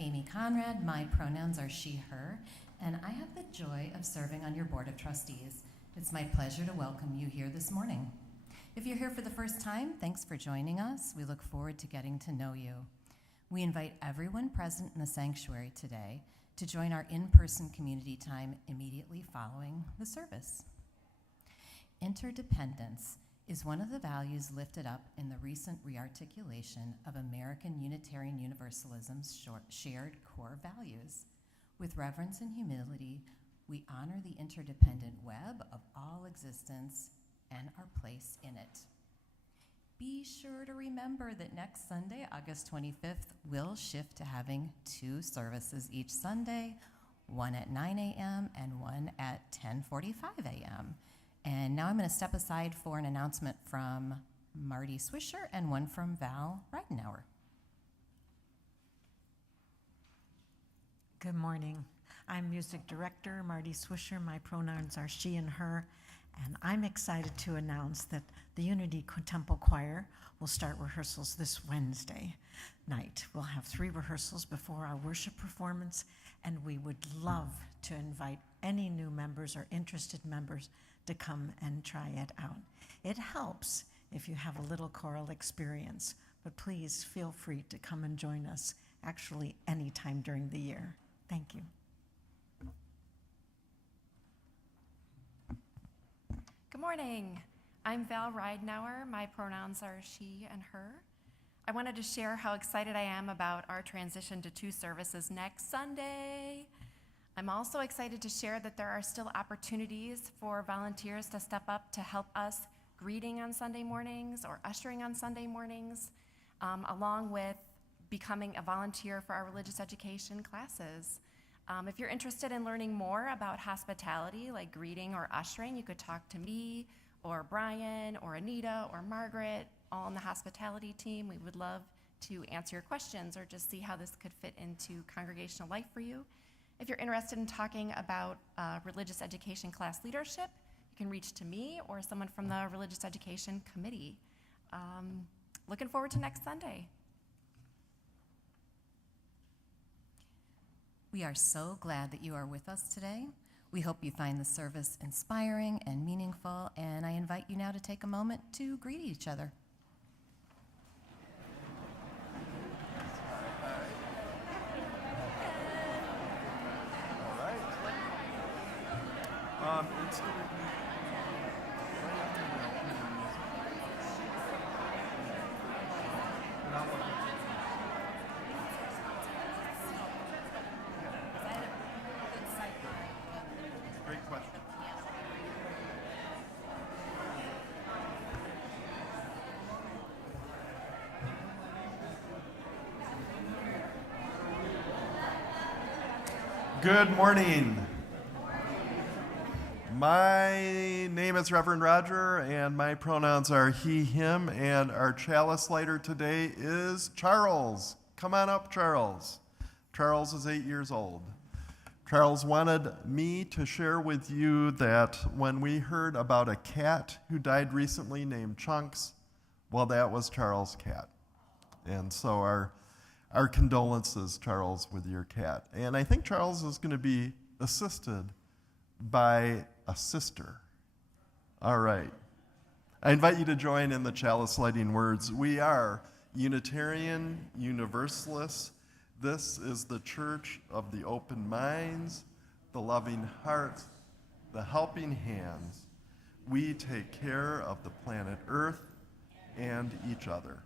Amy Conrad. My pronouns are she, her, and I have the joy of serving on your Board of Trustees. It's my pleasure to welcome you here this morning. If you're here for the first time, thanks for joining us. We look forward to getting to know you. We invite everyone present in the sanctuary today to join our in-person community time immediately following the service. Interdependence is one of the values lifted up in the recent rearticulation of American Unitarian Universalism's shared core values. With reverence and humility, we honor the interdependent web of all existence and our place in it. Be sure to remember that next Sunday, August 25th, we'll shift to having 2 services each Sunday, one at 9 a.m. and one at 10:45 a.m. And now I'm going to step aside for an announcement from Marty Swisher and one from Val Reidenauer. Good morning. I'm music director Marty Swisher. My pronouns are she and her. And I'm excited to announce that the Unity Temple Choir will start rehearsals this Wednesday night. We'll have 3 rehearsals before our worship performance, and we would love to invite any new members or interested members to come and try it out. It helps if you have a little choral experience, but please feel free to come and join us actually anytime during the year. Thank you. Good morning. I'm Val Reidenauer. My pronouns are she and her. I wanted to share how excited I am about our transition to 2 services next Sunday. I'm also excited to share that there are still opportunities for volunteers to step up to help us greeting on Sunday mornings or ushering on Sunday mornings, along with becoming a volunteer for our religious education classes. If you're interested in learning more about hospitality, like greeting or ushering, you could talk to me or Brian or Anita or Margaret, all on the hospitality team. We would love to answer your questions or just see how this could fit into congregational life for you. If you're interested in talking about religious education class leadership, you can reach to me or someone from the Religious Education Committee. Looking forward to next Sunday. We are so glad that you are with us today. We hope you find the service inspiring and meaningful, and I invite you now to take a moment to greet each other. It's going to be great question. Good morning. My name is Reverend Roger, and my pronouns are he, him, and our chalice lighter today is Charles. Come on up, Charles. Charles is 8 years old. Charles wanted me to share with you that when we heard about a cat who died recently named Chunks, well, that was Charles' cat. And so our condolences, Charles, with your cat. And I think Charles is going to be assisted by a sister. All right. I invite you to join in the chalice lighting words. We are Unitarian Universalists. This is the church of the open minds, the loving hearts, the helping hands. We take care of the planet Earth and each other.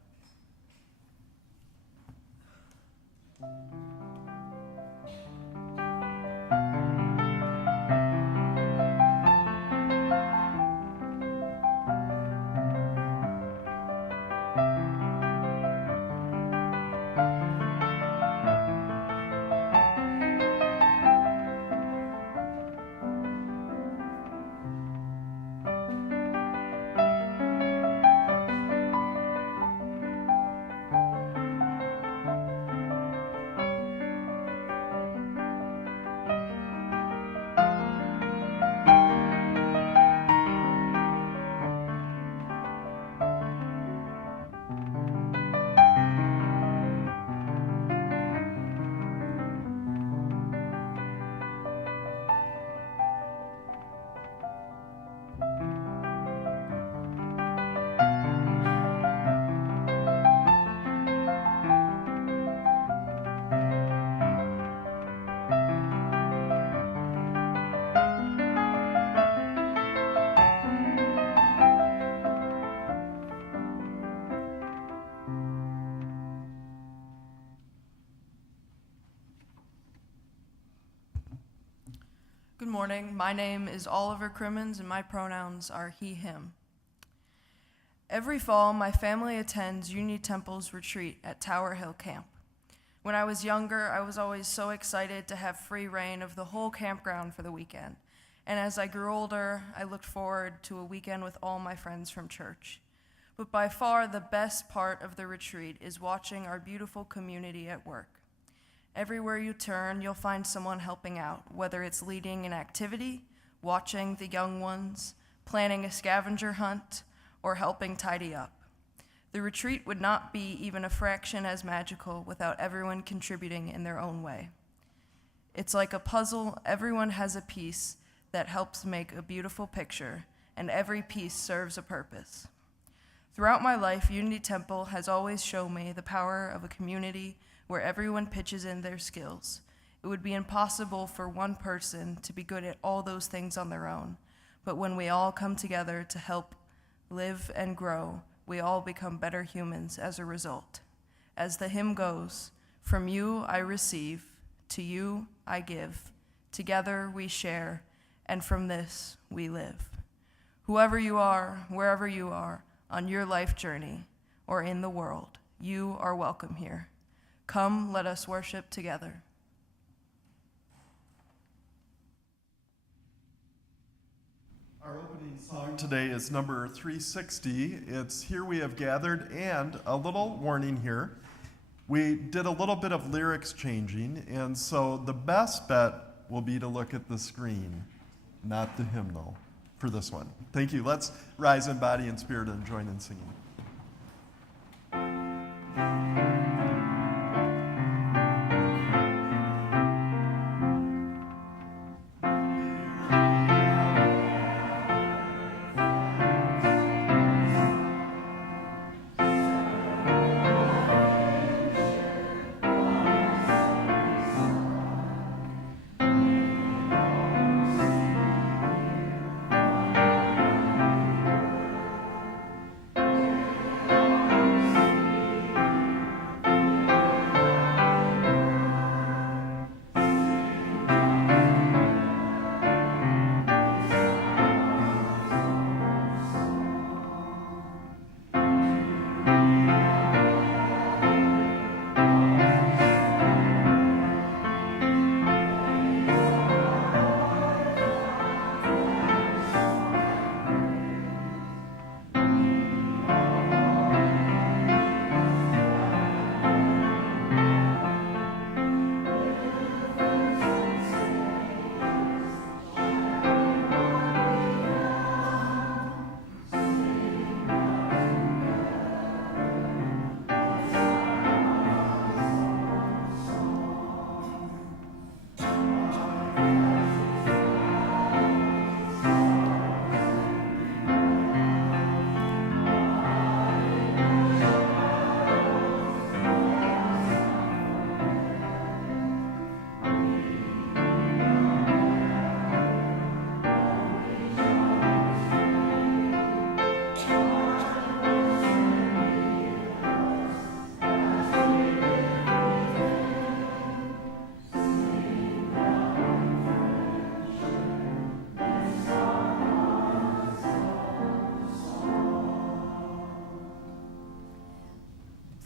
Good morning. My name is Oliver Crimmins, and my pronouns are he, him. Every fall, my family attends Unity Temple's retreat at Tower Hill Camp. When I was younger, I was always so excited to have free reign of the whole campground for the weekend. And as I grew older, I looked forward to a weekend with all my friends from church. But by far, the best part of the retreat is watching our beautiful community at work. Everywhere you turn, you'll find someone helping out, whether it's leading an activity, watching the young ones, planning a scavenger hunt, or helping tidy up. The retreat would not be even a fraction as magical without everyone contributing in their own way. It's like a puzzle. Everyone has a piece that helps make a beautiful picture, and every piece serves a purpose. Throughout my life, Unity Temple has always shown me the power of a community where everyone pitches in their skills. It would be impossible for one person to be good at all those things on their own, but when we all come together to help live and grow, we all become better humans as a result. As the hymn goes, "From you I receive, to you I give, together we share, and from this we live." Whoever you are, wherever you are, on your life journey or in the world, you are welcome here. Come, let us worship together. Our opening song today is number 360. It's Here We Have Gathered, and a little warning here. We did a little bit of lyrics changing, and so the best bet will be to look at the screen, not the hymnal, for this one. Thank you. Let's rise in body and spirit and join in singing.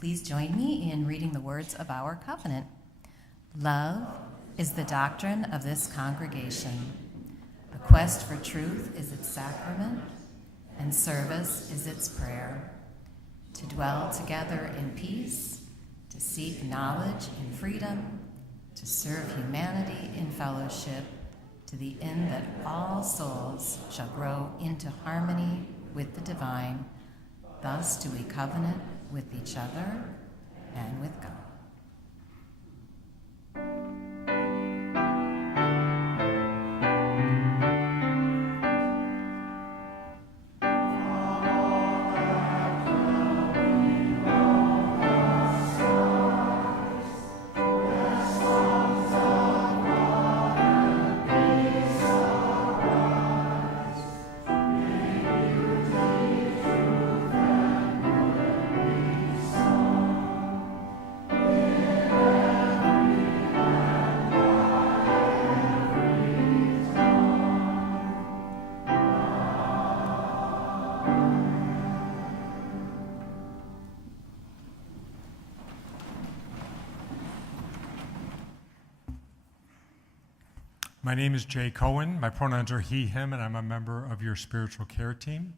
Please join me in reading the words of our covenant. Love is the doctrine of this congregation. The quest for truth is its sacrament, and service is its prayer. To dwell together in peace, to seek knowledge in freedom, to serve humanity in fellowship, to the end that all souls shall grow into harmony with the divine. Thus do we covenant with each other and with God. My name is Jay Cohen. My pronouns are he, him, and I'm a member of your spiritual care team.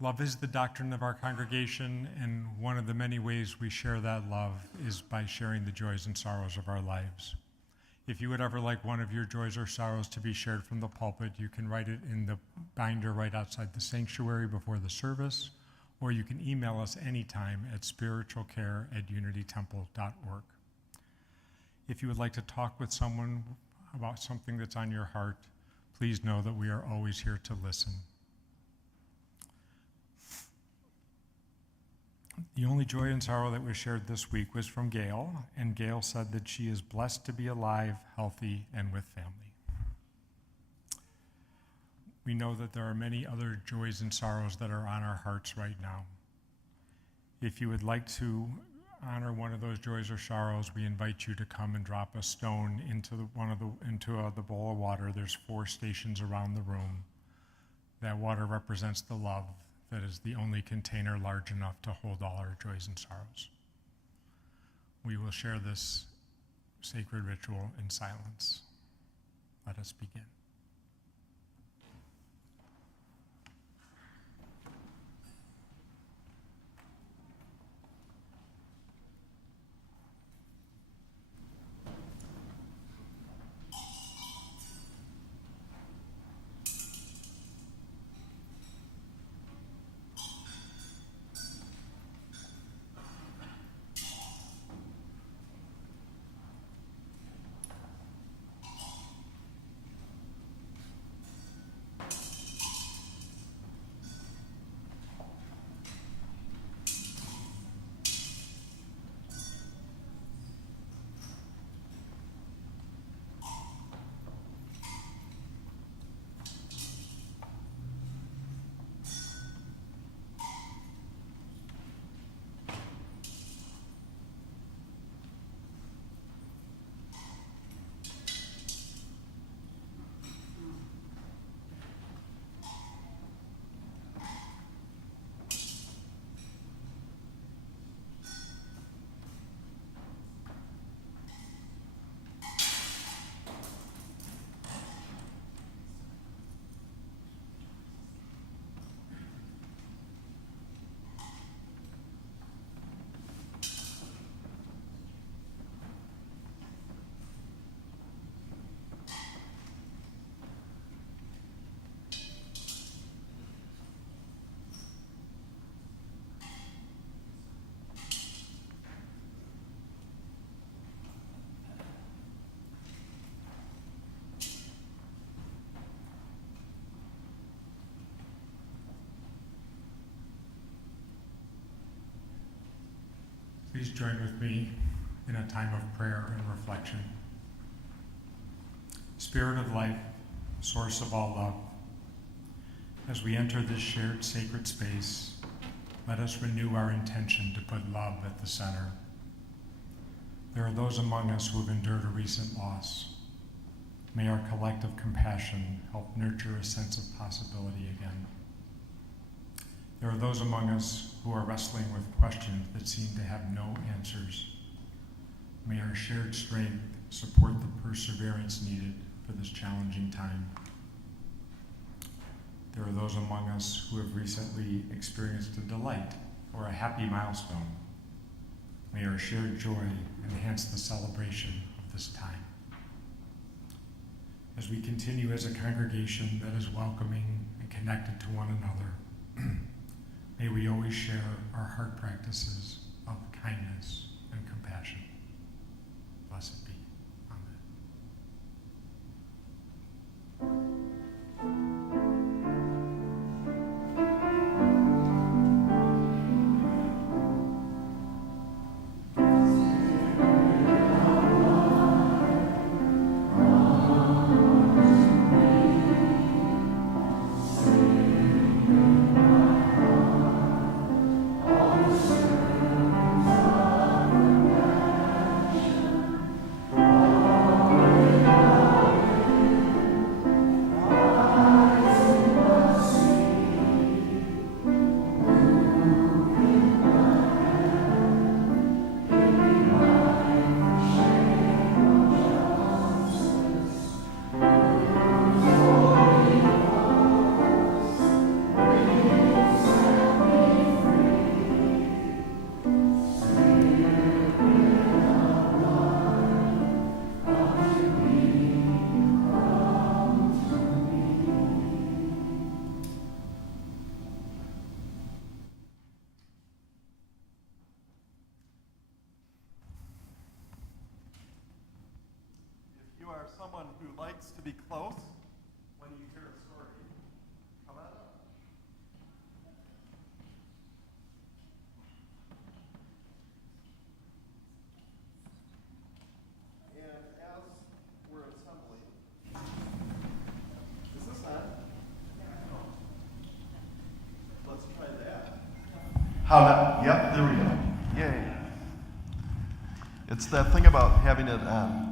Love is the doctrine of our congregation, and one of the many ways we share that love is by sharing the joys and sorrows of our lives. If you would ever like one of your joys or sorrows to be shared from the pulpit, you can write it in the binder right outside the sanctuary before the service, or you can email us anytime at spiritualcare@unitytemple.org. If you would like to talk with someone about something that's on your heart, please know that we are always here to listen. The only joy and sorrow that was shared this week was from Gail, and Gail said that she is blessed to be alive, healthy, and with family. We know that there are many other joys and sorrows that are on our hearts right now. If you would like to honor one of those joys or sorrows, we invite you to come and drop a stone into the bowl of water. There's 4 stations around the room. That water represents the love that is the only container large enough to hold all our joys and sorrows. We will share this sacred ritual in silence. Let us begin. Please join with me in a time of prayer and reflection. Spirit of life, source of all love, as we enter this shared sacred space, let us renew our intention to put love at the center. There are those among us who have endured a recent loss. May our collective compassion help nurture a sense of possibility again. There are those among us who are wrestling with questions that seem to have no answers. May our shared strength support the perseverance needed for this challenging time. There are those among us who have recently experienced a delight or a happy milestone. May our shared joy enhance the celebration of this time. As we continue as a congregation that is welcoming and connected to one another, may we always share our heart practices of kindness and compassion. Blessed be. Amen. someone who likes to be close when you hear a story, come on up. And as we're assembling, is this on? No. Let's try that. How that? Yep, there we go. Yay. It's that thing about having it on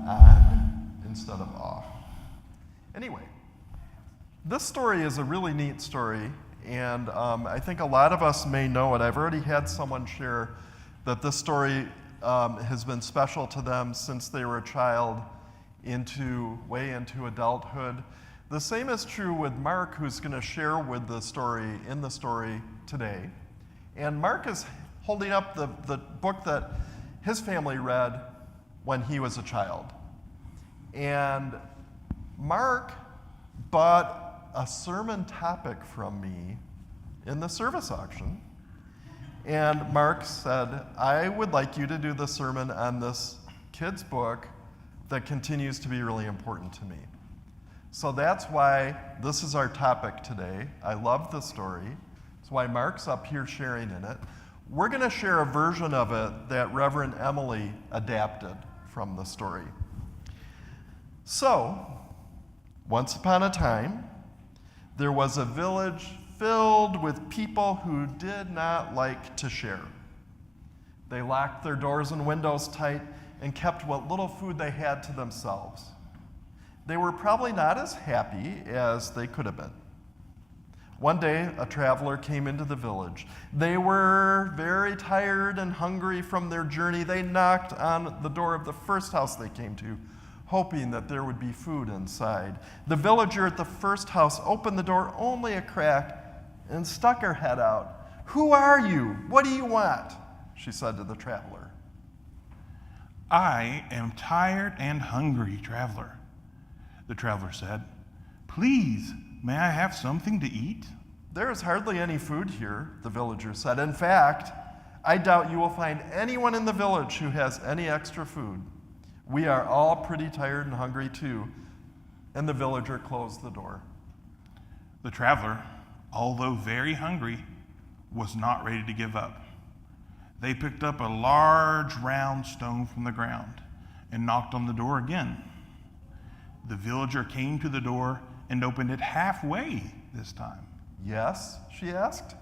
instead of off. Anyway, this story is a really neat story, and I think a lot of us may know it. I've already had someone share that this story has been special to them since they were a child way into adulthood. The same is true with Mark, who's going to share in the story today. And Mark is holding up the book that his family read when he was a child. And Mark bought a sermon topic from me in the service auction. And Mark said, I would like you to do the sermon on this kid's book that continues to be really important to me. So that's why this is our topic today. I love the story. That's why Mark's up here sharing in it. We're going to share a version of it that Reverend Emily adapted from the story. So, once upon a time, there was a village filled with people who did not like to share. They locked their doors and windows tight and kept what little food they had to themselves. They were probably not as happy as they could have been. One day, a traveler came into the village. They were very tired and hungry from their journey. They knocked on the door of the first house they came to, hoping that there would be food inside. The villager at the first house opened the door only a crack and stuck her head out. "Who are you? What do you want?" she said to the traveler. "I am tired and hungry, traveler," the traveler said. "Please, may I have something to eat?" "There is hardly any food here," the villager said. "In fact, I doubt you will find anyone in the village who has any extra food. We are all pretty tired and hungry too." And the villager closed the door. The traveler, although very hungry, was not ready to give up. They picked up a large round stone from the ground and knocked on the door again. The villager came to the door and opened it halfway this time. "Yes?" she asked.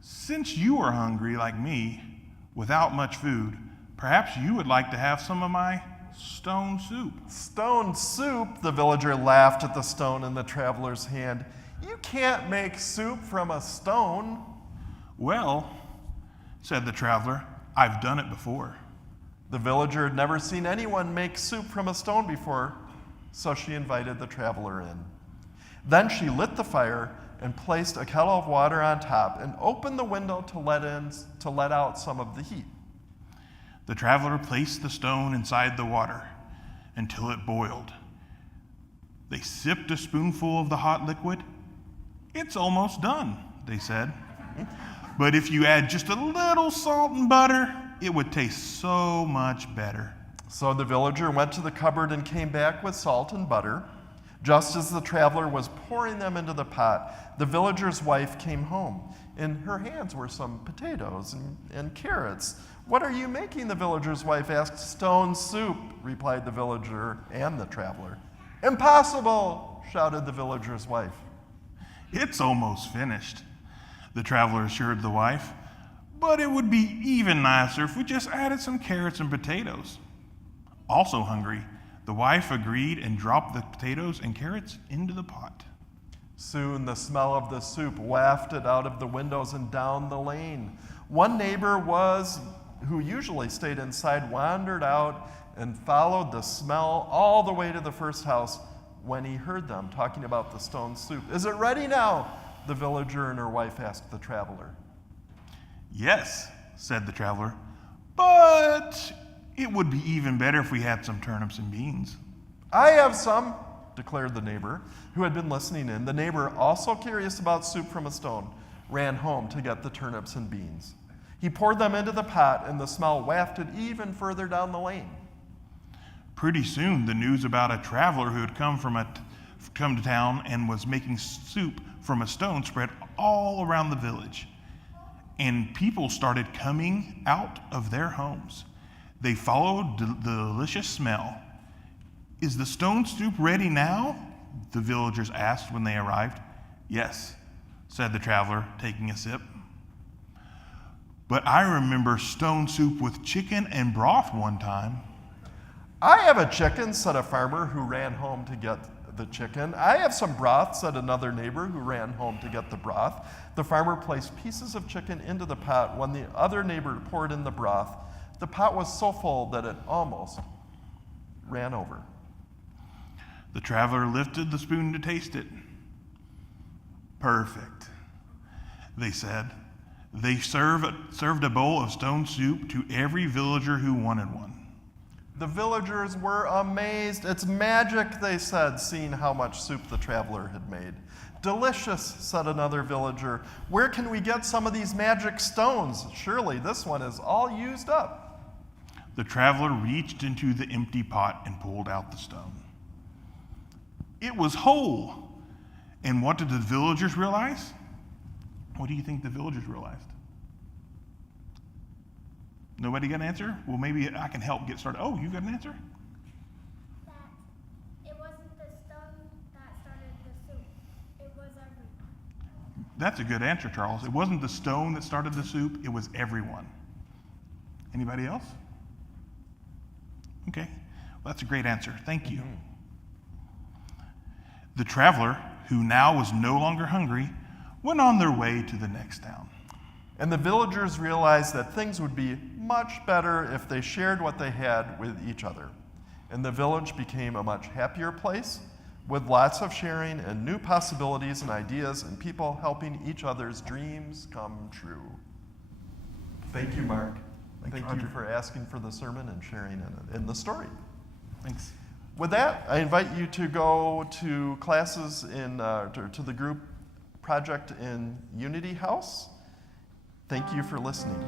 "Since you are hungry like me, without much food, perhaps you would like to have some of my stone soup." "Stone soup?" The villager laughed at the stone in the traveler's hand. "You can't make soup from a stone." "Well," said the traveler, "I've done it before." The villager had never seen anyone make soup from a stone before, so she invited the traveler in. Then she lit the fire and placed a kettle of water on top and opened the window to let out some of the heat. The traveler placed the stone inside the water until it boiled. They sipped a spoonful of the hot liquid. "It's almost done," they said. "But if you add just a little salt and butter, it would taste so much better." So the villager went to the cupboard and came back with salt and butter. Just as the traveler was pouring them into the pot, the villager's wife came home. In her hands were some potatoes and carrots. "What are you making?" the villager's wife asked. "Stone soup," replied the villager and the traveler. "Impossible!" shouted the villager's wife. "It's almost finished," the traveler assured the wife. "But it would be even nicer if we just added some carrots and potatoes." Also hungry, the wife agreed and dropped the potatoes and carrots into the pot. Soon the smell of the soup wafted out of the windows and down the lane. One neighbor who usually stayed inside wandered out and followed the smell all the way to the first house when he heard them talking about the stone soup. "Is it ready now?" the villager and her wife asked the traveler. "Yes," said the traveler, "but it would be even better if we had some turnips and beans." "I have some," declared the neighbor, who had been listening in. The neighbor, also curious about soup from a stone, ran home to get the turnips and beans. He poured them into the pot, and the smell wafted even further down the lane. Pretty soon, the news about a traveler who had come to town and was making soup from a stone spread all around the village. And people started coming out of their homes. They followed the delicious smell. "Is the stone soup ready now?" the villagers asked when they arrived. "Yes," said the traveler, taking a sip. "But I remember stone soup with chicken and broth one time." I have a chicken, said a farmer who ran home to get the chicken. I have some broth, said another neighbor who ran home to get the broth. The farmer placed pieces of chicken into the pot. When the other neighbor poured in the broth, the pot was so full that it almost ran over. The traveler lifted the spoon to taste it. "Perfect," they said. They served a bowl of stone soup to every villager who wanted one. The villagers were amazed. "It's magic," they said, seeing how much soup the traveler had made. "Delicious," said another villager. "Where can we get some of these magic stones? Surely this one is all used up." The traveler reached into the empty pot and pulled out the stone. It was whole. And what did the villagers realize? What do you think the villagers realized? Nobody got an answer? Well, maybe I can help get started. Oh, you got an answer? That it wasn't the stone that started the soup. It was everyone. That's a good answer, Charles. It wasn't the stone that started the soup, it was everyone. Anybody else? Okay, well, that's a great answer. Thank you. The traveler, who now was no longer hungry, went on their way to the next town. And the villagers realized that things would be much better if they shared what they had with each other. And the village became a much happier place with lots of sharing and new possibilities and ideas and people helping each other's dreams come true. Thank you, Mark. Thanks, Thank Roger. you for asking for the sermon and sharing in the story. Thanks. With that, I invite you to go to classes to the group project in Unity House. Thank you for listening.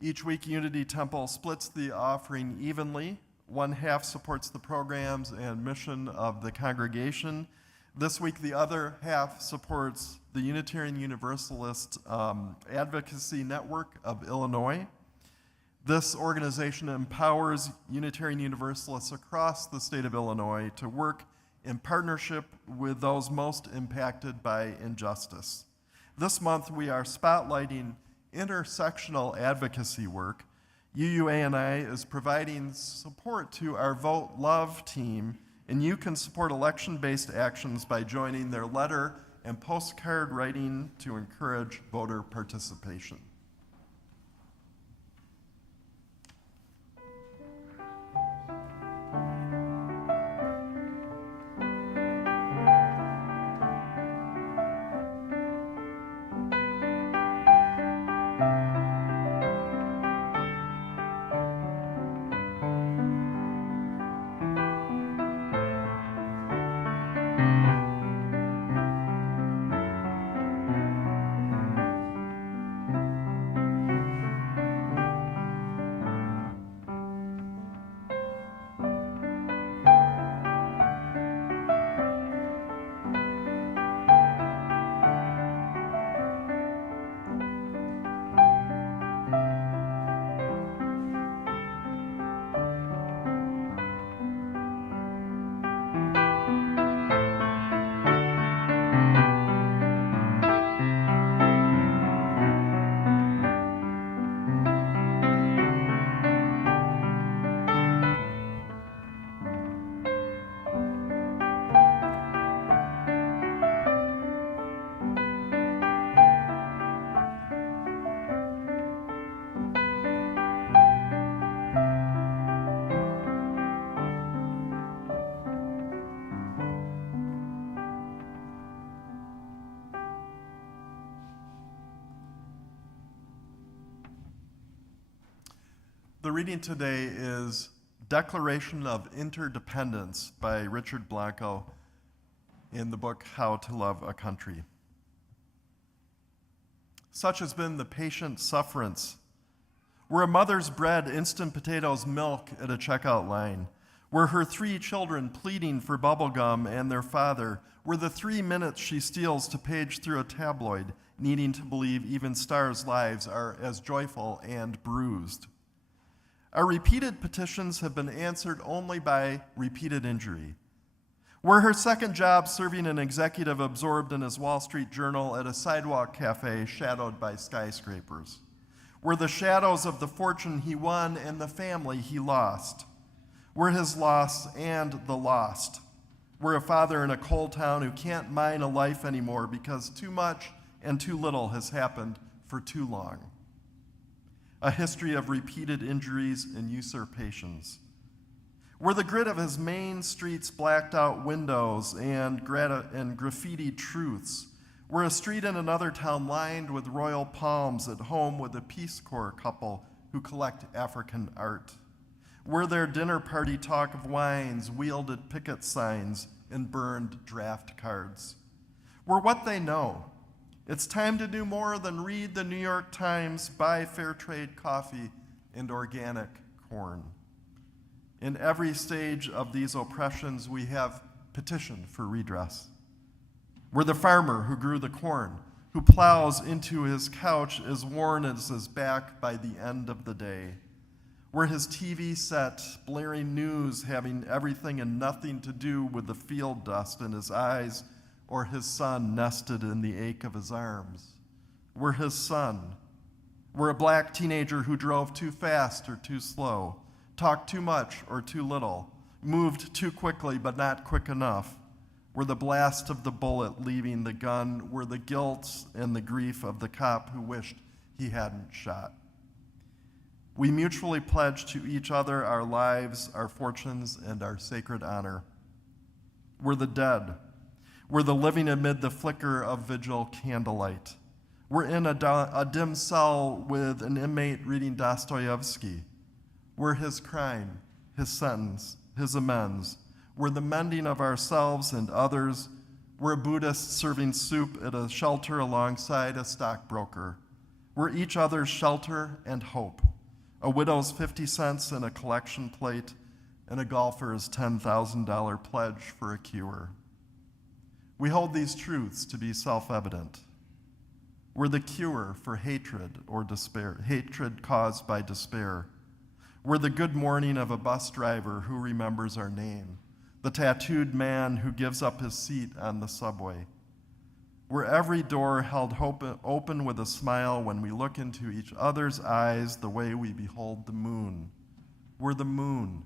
Each week, Unity Temple splits the offering evenly. One half supports the programs and mission of the congregation. This week, the other half supports the Unitarian Universalist Advocacy Network of Illinois. This organization empowers Unitarian Universalists across the state of Illinois to work in partnership with those most impacted by injustice. This month, we are spotlighting intersectional advocacy work. UUANI is providing support to our Vote Love team, and you can support election-based actions by joining their letter and postcard writing to encourage voter participation. The reading today is Declaration of Interdependence by Richard Blanco in the book How to Love a Country. Such has been the patient sufferance, where a mother's bread, instant potatoes, milk at a checkout line, where her 3 children pleading for bubble gum and their father, where the 3 minutes she steals to page through a tabloid, needing to believe even stars' lives are as joyful and bruised. Our repeated petitions have been answered only by repeated injury. Where her second job serving an executive absorbed in his Wall Street Journal at a sidewalk cafe shadowed by skyscrapers. Where the shadows of the fortune he won and the family he lost. Where his loss and the lost. Where a father in a coal town who can't mine a life anymore because too much and too little has happened for too long. A history of repeated injuries and usurpations. Where the grid of his main street's blacked out windows and graffiti truths. Where a street in another town lined with royal palms at home with a Peace Corps couple who collect African art. Where their dinner party talk of wines wielded picket signs and burned draft cards. Where what they know, it's time to do more than read the New York Times, buy fair trade coffee and organic corn. In every stage of these oppressions, we have petitioned for redress. We're the farmer who grew the corn, who plows into his couch as worn as his back by the end of the day. We're his TV set, blaring news, having everything and nothing to do with the field dust in his eyes or his son nested in the ache of his arms. We're his son. We're a black teenager who drove too fast or too slow, talked too much or too little, moved too quickly but not quick enough. We're the blast of the bullet leaving the gun. We're the guilt and the grief of the cop who wished he hadn't shot. We mutually pledge to each other our lives, our fortunes, and our sacred honor. We're the dead. We're the living amid the flicker of vigil candlelight. We're in a dim cell with an inmate reading Dostoevsky. We're his crime, his sentence, his amends. We're the mending of ourselves and others. We're a Buddhist serving soup at a shelter alongside a stockbroker. We're each other's shelter and hope. A widow's 50 cents in a collection plate, and a golfer's $10,000 pledge for a cure. We hold these truths to be self-evident. We're the cure for hatred or despair, hatred caused by despair. We're the good morning of a bus driver who remembers our name, the tattooed man who gives up his seat on the subway. We're every door held open with a smile when we look into each other's eyes the way we behold the moon. We're the moon.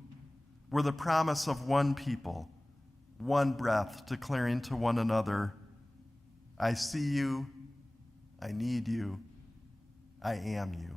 We're the promise of one people, one breath declaring to one another, I see you, I need you, I am you.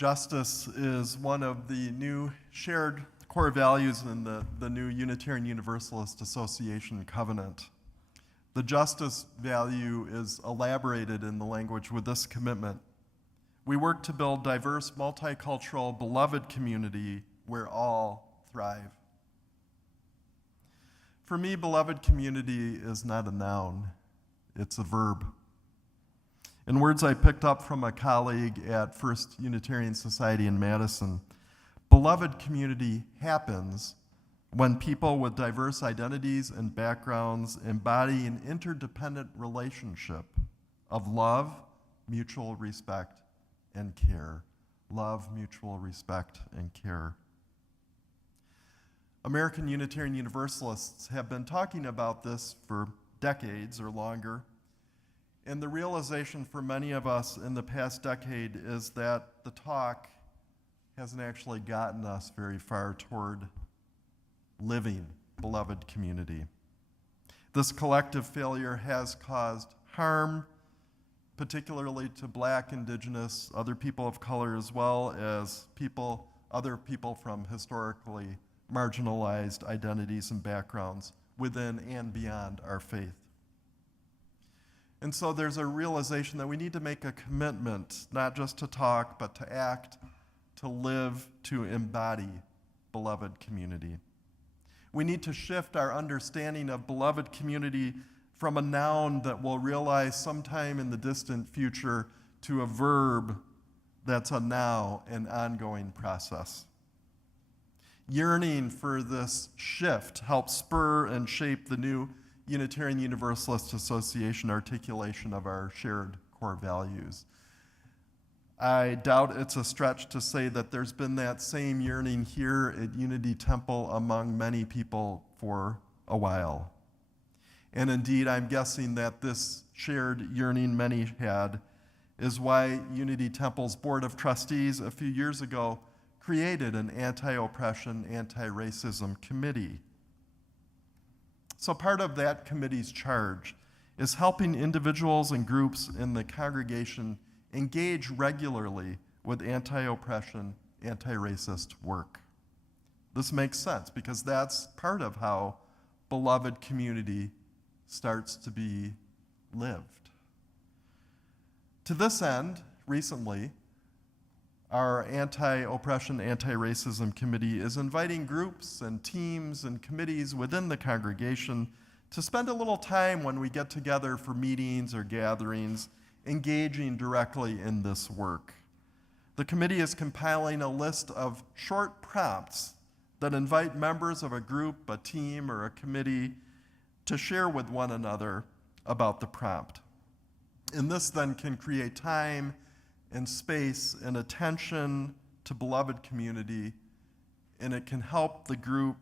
Justice is one of the new shared core values in the new Unitarian Universalist Association covenant. The justice value is elaborated in the language with this commitment. We work to build diverse, multicultural, beloved community where all thrive. For me, beloved community is not a noun, it's a verb. In words I picked up from a colleague at First Unitarian Society in Madison, beloved community happens when people with diverse identities and backgrounds embody an interdependent relationship of love, mutual respect, and care. Love, mutual respect, and care. American Unitarian Universalists have been talking about this for decades or longer, and the realization for many of us in the past decade is that the talk hasn't actually gotten us very far toward living beloved community. This collective failure has caused harm, particularly to Black, Indigenous, other people of color, as well as other people from historically marginalized identities and backgrounds within and beyond our faith. And so there's a realization that we need to make a commitment, not just to talk, but to act, to live, to embody beloved community. We need to shift our understanding of beloved community from a noun that we'll realize sometime in the distant future to a verb that's a now and ongoing process. Yearning for this shift helps spur and shape the new Unitarian Universalist Association articulation of our shared core values. I doubt it's a stretch to say that there's been that same yearning here at Unity Temple among many people for a while. And indeed, I'm guessing that this shared yearning many had is why Unity Temple's Board of Trustees a few years ago created an anti-oppression, anti-racism committee. So part of that committee's charge is helping individuals and groups in the congregation engage regularly with anti-oppression, anti-racist work. This makes sense because that's part of how beloved community starts to be lived. To this end, recently, our anti-oppression, anti-racism committee is inviting groups and teams and committees within the congregation to spend a little time when we get together for meetings or gatherings engaging directly in this work. The committee is compiling a list of short prompts that invite members of a group, a team, or a committee to share with one another about the prompt. And this then can create time and space and attention to beloved community, and it can help the group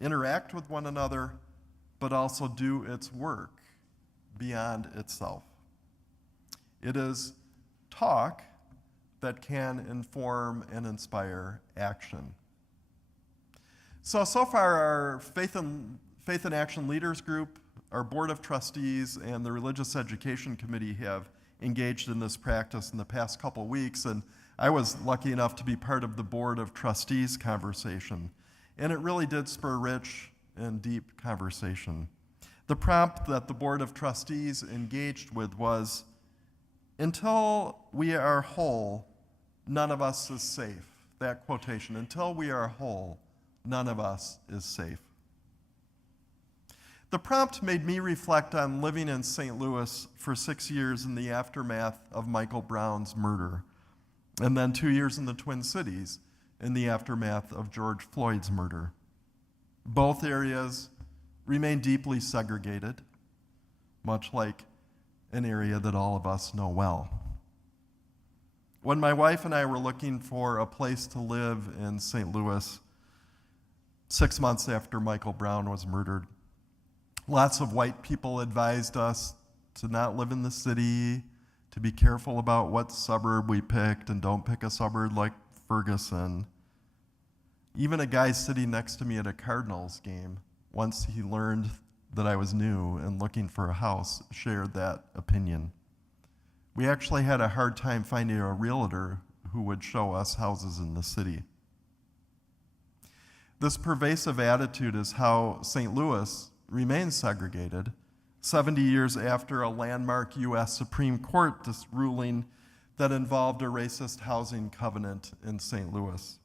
interact with one another, but also do its work beyond itself. It is talk that can inform and inspire action. So far our Faith in Action Leaders Group, our Board of Trustees, and the Religious Education Committee have engaged in this practice in the past couple weeks, and I was lucky enough to be part of the Board of Trustees conversation, and it really did spur rich and deep conversation. The prompt that the Board of Trustees engaged with was, "Until we are whole, none of us is safe." That quotation, "Until we are whole, none of us is safe." The prompt made me reflect on living in St. Louis for 6 years in the aftermath of Michael Brown's murder, and then 2 years in the Twin Cities in the aftermath of George Floyd's murder. Both areas remain deeply segregated, much like an area that all of us know well. When my wife and I were looking for a place to live in St. Louis 6 months after Michael Brown was murdered, lots of white people advised us to not live in the city, to be careful about what suburb we picked, and don't pick a suburb like Ferguson. Even a guy sitting next to me at a Cardinals game, once he learned that I was new and looking for a house, shared that opinion. We actually had a hard time finding a realtor who would show us houses in the city. This pervasive attitude is how St. Louis remains segregated 70 years after a landmark U.S. Supreme Court ruling that involved a racist housing covenant in St. Louis.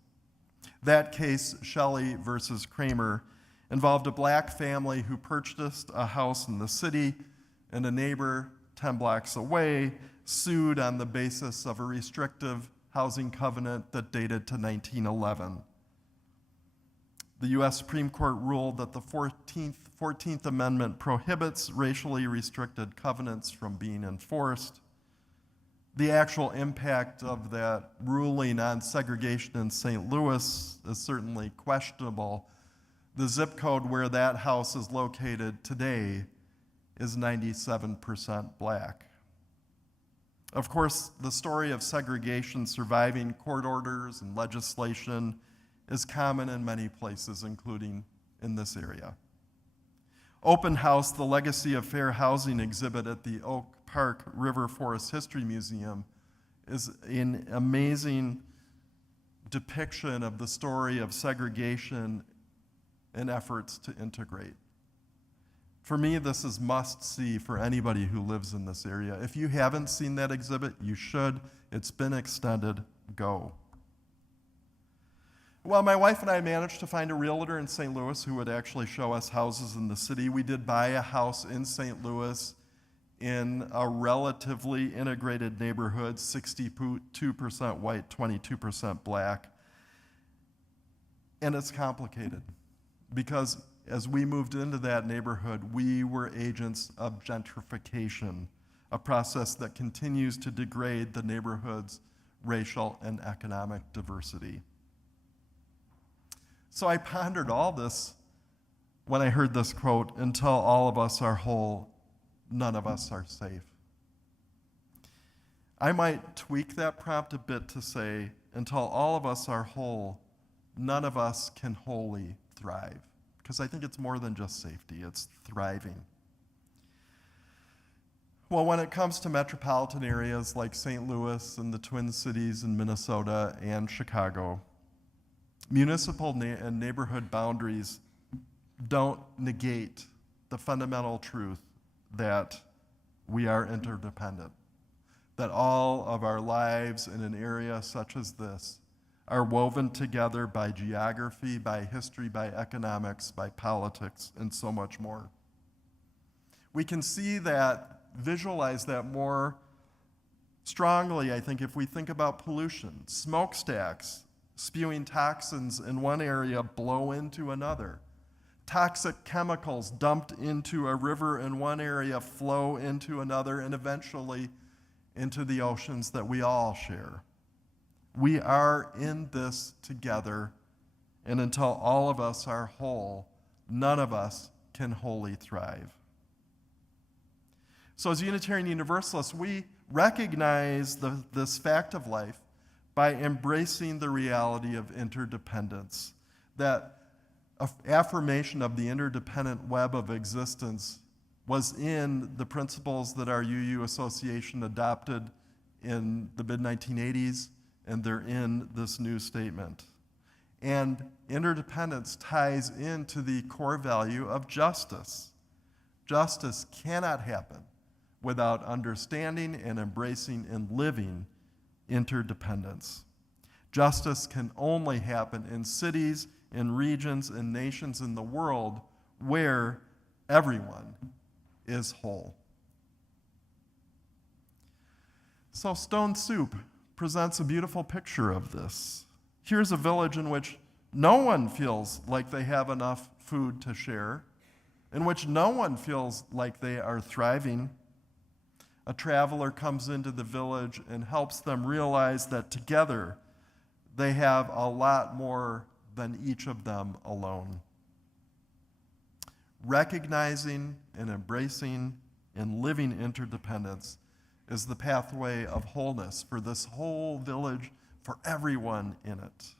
That case, Shelley versus Kramer, involved a black family who purchased a house in the city, and a neighbor 10 blocks away sued on the basis of a restrictive housing covenant that dated to 1911. The U.S. Supreme Court ruled that the 14th Amendment prohibits racially restricted covenants from being enforced. The actual impact of that ruling on segregation in St. Louis is certainly questionable. The zip code where that house is located today is 97% black. Of course, the story of segregation surviving court orders and legislation is common in many places, including in this area. Open House, the Legacy of Fair Housing exhibit at the Oak Park River Forest History Museum, is an amazing depiction of the story of segregation and efforts to integrate. For me, this is must-see for anybody who lives in this area. If you haven't seen that exhibit, you should. It's been extended. Go. Well, my wife and I managed to find a realtor in St. Louis who would actually show us houses in the city. We did buy a house in St. Louis in a relatively integrated neighborhood, 62% white, 22% black. And it's complicated because as we moved into that neighborhood, we were agents of gentrification, a process that continues to degrade the neighborhood's racial and economic diversity. So I pondered all this when I heard this quote, "Until all of us are whole, none of us are safe." I might tweak that prompt a bit to say, until all of us are whole, none of us can wholly thrive. Because I think it's more than just safety, it's thriving. Well, when it comes to metropolitan areas like St. Louis and the Twin Cities in Minnesota and Chicago, municipal and neighborhood boundaries don't negate the fundamental truth that we are interdependent, that all of our lives in an area such as this are woven together by geography, by history, by economics, by politics, and so much more. We can see that, visualize that more strongly, I think, if we think about pollution. Smokestacks spewing toxins in one area blow into another. Toxic chemicals dumped into a river in one area flow into another and eventually into the oceans that we all share. We are in this together, and until all of us are whole, none of us can wholly thrive. So as Unitarian Universalists, we recognize this fact of life by embracing the reality of interdependence, that affirmation of the interdependent web of existence was in the principles that our UU Association adopted in the mid-1980s, and they're in this new statement. And interdependence ties into the core value of justice. Justice cannot happen without understanding and embracing and living interdependence. Justice can only happen in cities, in regions, and nations in the world where everyone is whole. So Stone Soup presents a beautiful picture of this. Here's a village in which no one feels like they have enough food to share, in which no one feels like they are thriving. A traveler comes into the village and helps them realize that together they have a lot more than each of them alone. Recognizing and embracing and living interdependence is the pathway of wholeness for this whole village, for everyone in it.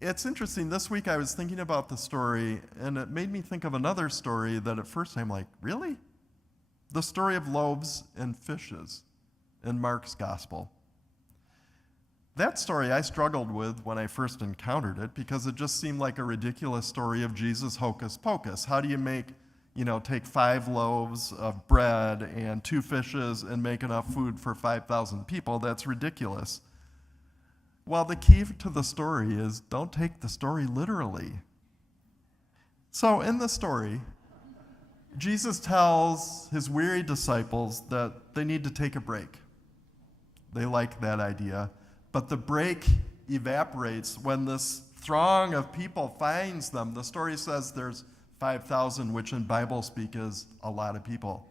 It's interesting, this week I was thinking about the story, and it made me think of another story that at first I'm like, really? The story of loaves and fishes. in Mark's gospel. That story I struggled with when I first encountered it because it just seemed like a ridiculous story of Jesus hocus pocus. How do you take 5 loaves of bread and 2 fishes and make enough food for 5,000 people? That's ridiculous. Well, the key to the story is don't take the story literally. So in the story, Jesus tells his weary disciples that they need to take a break. They like that idea. But the break evaporates when this throng of people finds them. The story says there's 5,000, which in Bible speak is a lot of people.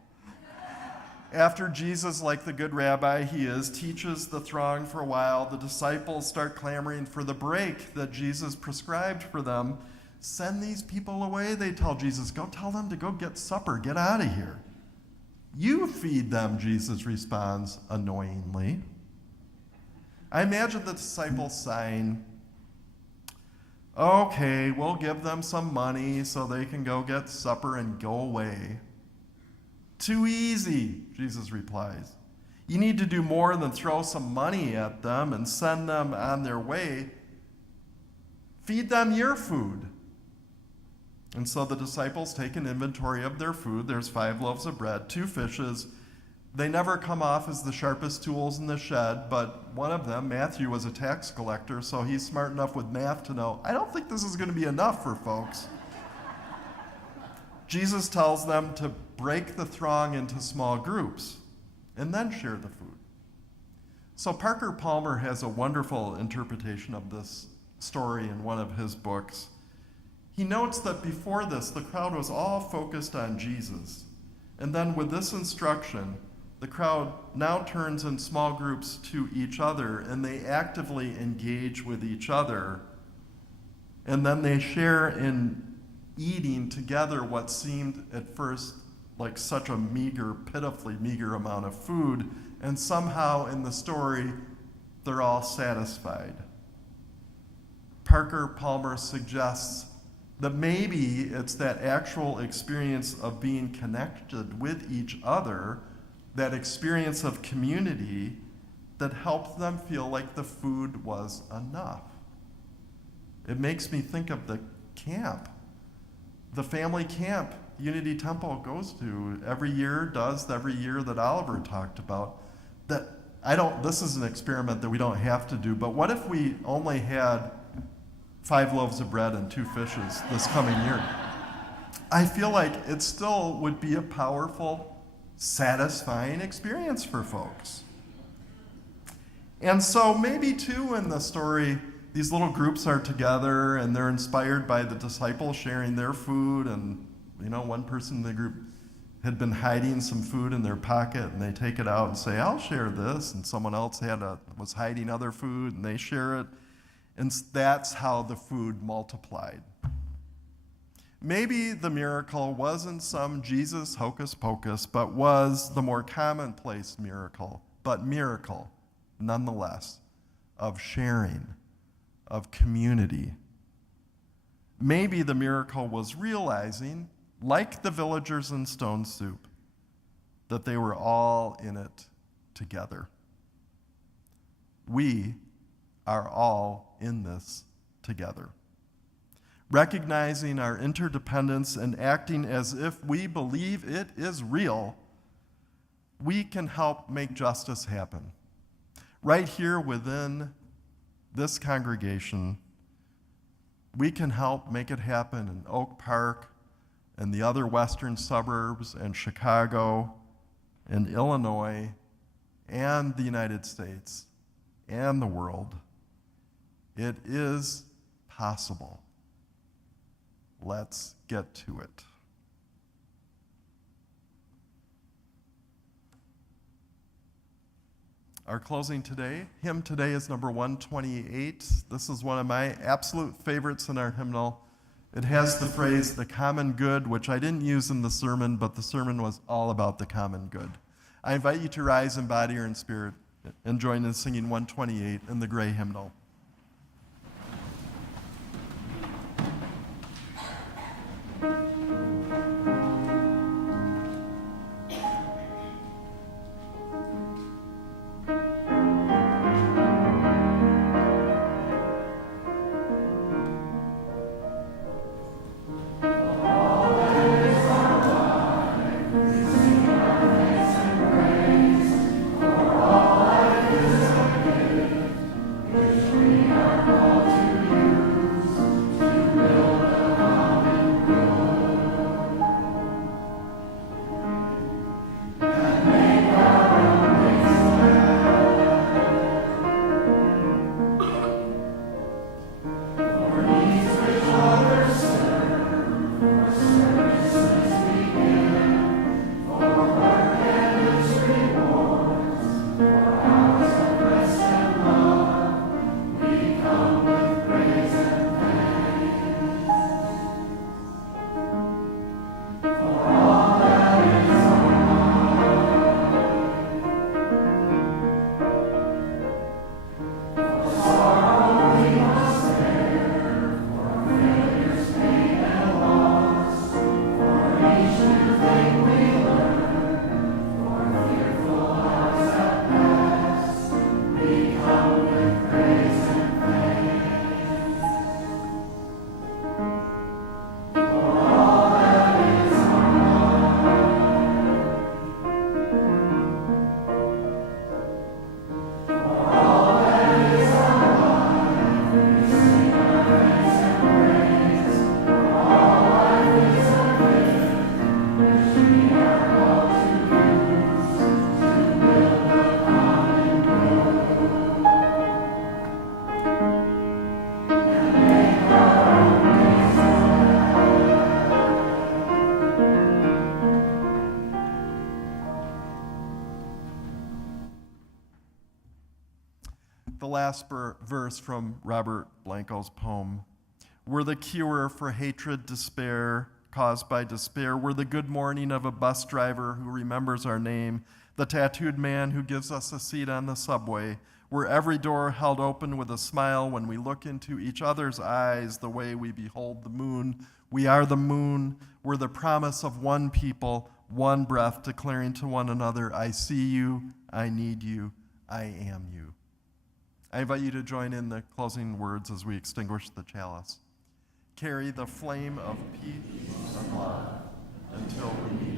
After Jesus, like the good rabbi he is, teaches the throng for a while, the disciples start clamoring for the break that Jesus prescribed for them. Send these people away, they tell Jesus. Go tell them to go get supper. Get out of here. You feed them, Jesus responds annoyingly. I imagine the disciples sighing, okay, we'll give them some money so they can go get supper and go away. Too easy, Jesus replies. You need to do more than throw some money at them and send them on their way. Feed them your food. And so the disciples take an inventory of their food. There's 5 loaves of bread, 2 fishes. They never come off as the sharpest tools in the shed, but one of them, Matthew, was a tax collector, so he's smart enough with math to know, I don't think this is going to be enough for folks. Jesus tells them to break the throng into small groups and then share the food. So Parker Palmer has a wonderful interpretation of this story in one of his books. He notes that before this, the crowd was all focused on Jesus. And then with this instruction, the crowd now turns in small groups to each other, and they actively engage with each other. And then they share in eating together what seemed at first like such a pitifully meager amount of food. And somehow in the story, they're all satisfied. Parker Palmer suggests that maybe it's that actual experience of being connected with each other, that experience of community, that helped them feel like the food was enough. It makes me think of the camp, the family camp Unity Temple goes to every year that Oliver talked about. This is an experiment that we don't have to do, but what if we only had 5 loaves of bread and 2 fishes this coming year? I feel like it still would be a powerful, satisfying experience for folks. And so maybe too in the story, these little groups are together and they're inspired by the disciples sharing their food, and one person in the group had been hiding some food in their pocket, and they take it out and say, I'll share this, and someone else was hiding other food and they share it. And that's how the food multiplied. Maybe the miracle wasn't some Jesus hocus pocus, but was the more commonplace miracle, but miracle nonetheless, of sharing, of community. Maybe the miracle was realizing, like the villagers in Stone Soup, that they were all in it together. We are all in this together. Recognizing our interdependence and acting as if we believe it is real, we can help make justice happen. Right here within this congregation, we can help make it happen in Oak Park and the other western suburbs and Chicago and Illinois and the United States and the world. It is possible. Let's get to it. Our closing hymn today is number 128. This is one of my absolute favorites in our hymnal. It has the phrase, the common good, which I didn't use in the sermon, but the sermon was all about the common good. I invite you to rise in body or in spirit and join in singing 128 in the gray hymnal. the last verse from Robert Blanco's poem. We're the cure for hatred, despair, caused by despair. We're the good morning of a bus driver who remembers our name, the tattooed man who gives us a seat on the subway. We're every door held open with a smile when we look into each other's eyes the way we behold the moon. We are the moon. We're the promise of one people, one breath, declaring to one another, I see you, I need you, I am you. I invite you to join in the closing words as we extinguish the chalice. Carry the flame of peace and love until we meet